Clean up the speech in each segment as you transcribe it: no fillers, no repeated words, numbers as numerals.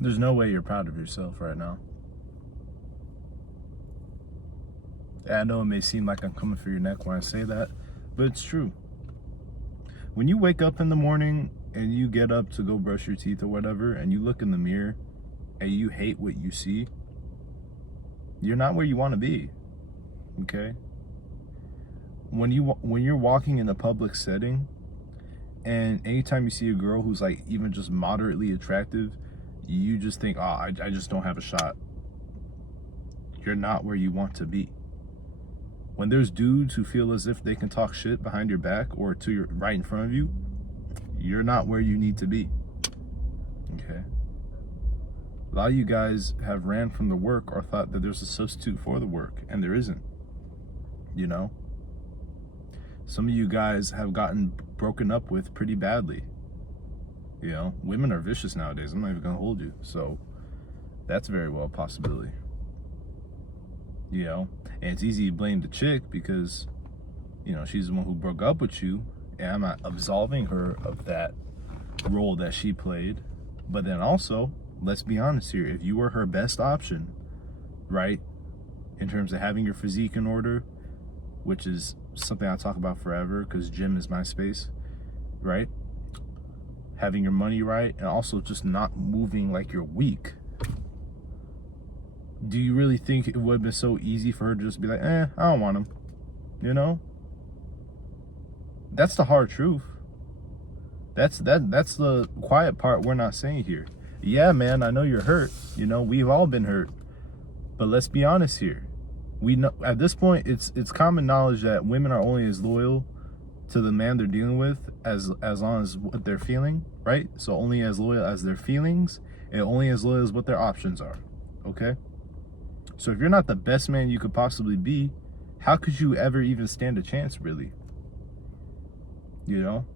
There's no way you're proud of yourself right now. And I know it may seem like I'm coming for your neck when I say that, but it's true. When you wake up in the morning and you get up to go brush your teeth or whatever, and you look in the mirror and you hate what you see, you're not where you want to be. Okay? When you're walking in a public setting, and anytime you see a girl who's like even just moderately attractive, you just think, oh, I just don't have a shot. You're not where you want to be. When there's dudes who feel as if they can talk shit behind your back or to your right in front of you, you're not where you need to be. Okay? A lot of you guys have ran from the work or thought that there's a substitute for the work, and there isn't. You know? Some of you guys have gotten broken up with pretty badly. You know, women are vicious nowadays. I'm not even gonna hold you. So that's very well a possibility. You know, and it's easy to blame the chick because, you know, she's the one who broke up with you, and I'm not absolving her of that role that she played. But then also, let's be honest here, if you were her best option, right, in terms of having your physique in order, which is something I talk about forever because gym is my space, right? Having your money right, and also just not moving like you're weak. Do you really think it would have been so easy for her to just be like, I don't want him? You know? That's the hard truth. That's the quiet part we're not saying here. Yeah, man, I know you're hurt. You know, we've all been hurt. But let's be honest here. We know at this point it's common knowledge that women are only as loyal to the man they're dealing with as long as what they're feeling, right? So only as loyal as their feelings, and only as loyal as what their options are. Okay? So if you're not the best man you could possibly be, how could you ever even stand a chance, really? You know?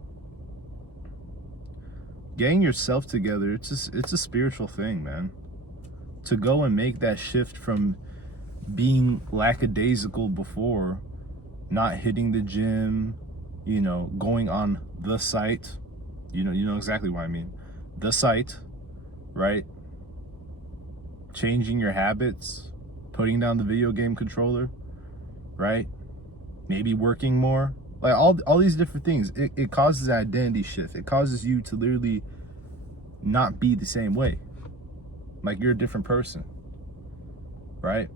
Getting yourself together, it's a spiritual thing, man. To go and make that shift from being lackadaisical before, not hitting the gym, you know, going on the site, you know exactly what I mean. The site, right? Changing your habits, putting down the video game controller, right? Maybe working more. Like all these different things. It causes an identity shift. It causes you to literally not be the same way. Like you're a different person, right?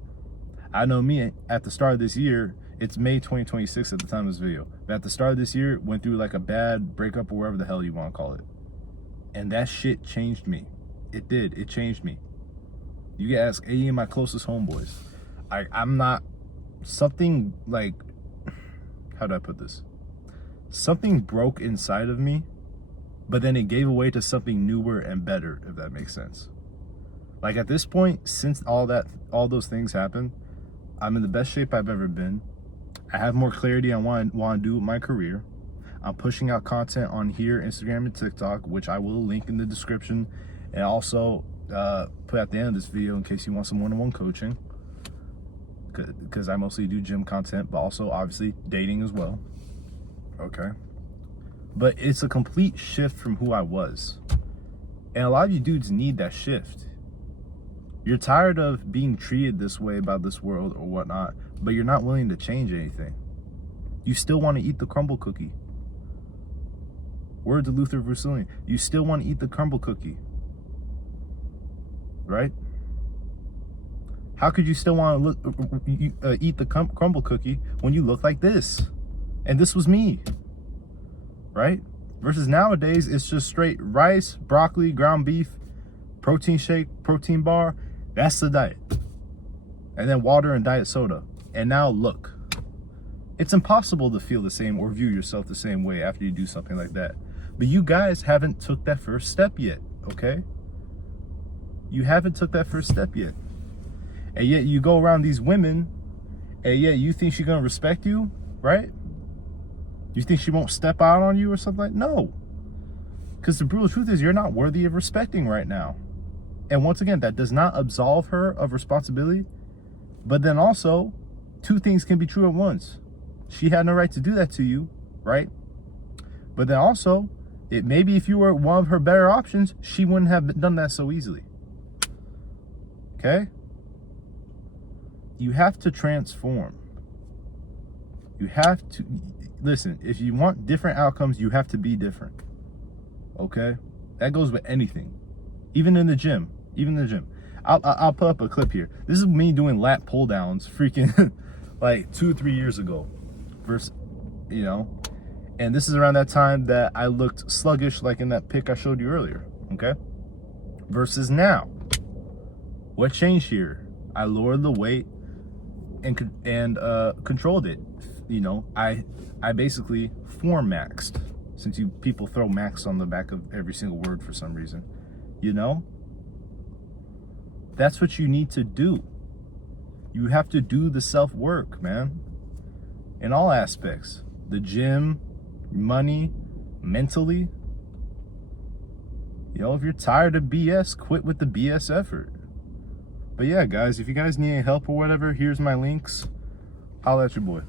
I know me at the start of this year, it's May 2026 at the time of this video. But at the start of this year, went through like a bad breakup or whatever the hell you want to call it. And that shit changed me. It did. It changed me. You can ask any of my closest homeboys. I'm not, something like, how do I put this? Something broke inside of me, but then it gave away to something newer and better, if that makes sense. Like at this point, since all those things happened, I'm in the best shape I've ever been. I have more clarity on what I want to do with my career. I'm pushing out content on here, Instagram, and TikTok, which I will link in the description, and also put at the end of this video in case you want some one-on-one coaching, because I mostly do gym content, but also obviously dating as well. Okay, but it's a complete shift from who I was, and a lot of you dudes need that shift. You're tired of being treated this way by this world or whatnot, but you're not willing to change anything. You still want to eat the crumble cookie. Word to Luther Versillian. You still want to eat the crumble cookie. Right? How could you still want to eat the crumble cookie when you look like this? And this was me. Right? Versus nowadays, it's just straight rice, broccoli, ground beef, protein shake, protein bar. That's the diet. And then water and diet soda. And now look. It's impossible to feel the same or view yourself the same way after you do something like that. But you guys haven't took that first step yet, okay? You haven't took that first step yet. And yet you go around these women, and yet you think she's gonna respect you, right? You think she won't step out on you or something like that? No. Because the brutal truth is you're not worthy of respecting right now. And once again, that does not absolve her of responsibility. But then also, two things can be true at once. She had no right to do that to you, right? But then also, maybe if you were one of her better options, she wouldn't have done that so easily. okay? You have to transform. You have to, listen, if you want different outcomes, you have to be different, okay? That goes with anything, even in the gym, I'll put up a clip here. This is me doing lat pull downs freaking like 2-3 years ago versus, you know, and this is around that time that I looked sluggish, like in that pic I showed you earlier, okay? Versus now. What changed here? I lowered the weight and controlled it. You know, I basically form maxed, since people throw max on the back of every single word for some reason. You know? That's what you need to do. You have to do the self-work, man. In all aspects. The gym, money, mentally. You know, if you're tired of BS, quit with the BS effort. But yeah, guys, if you guys need any help or whatever, here's my links. Holla at your boy.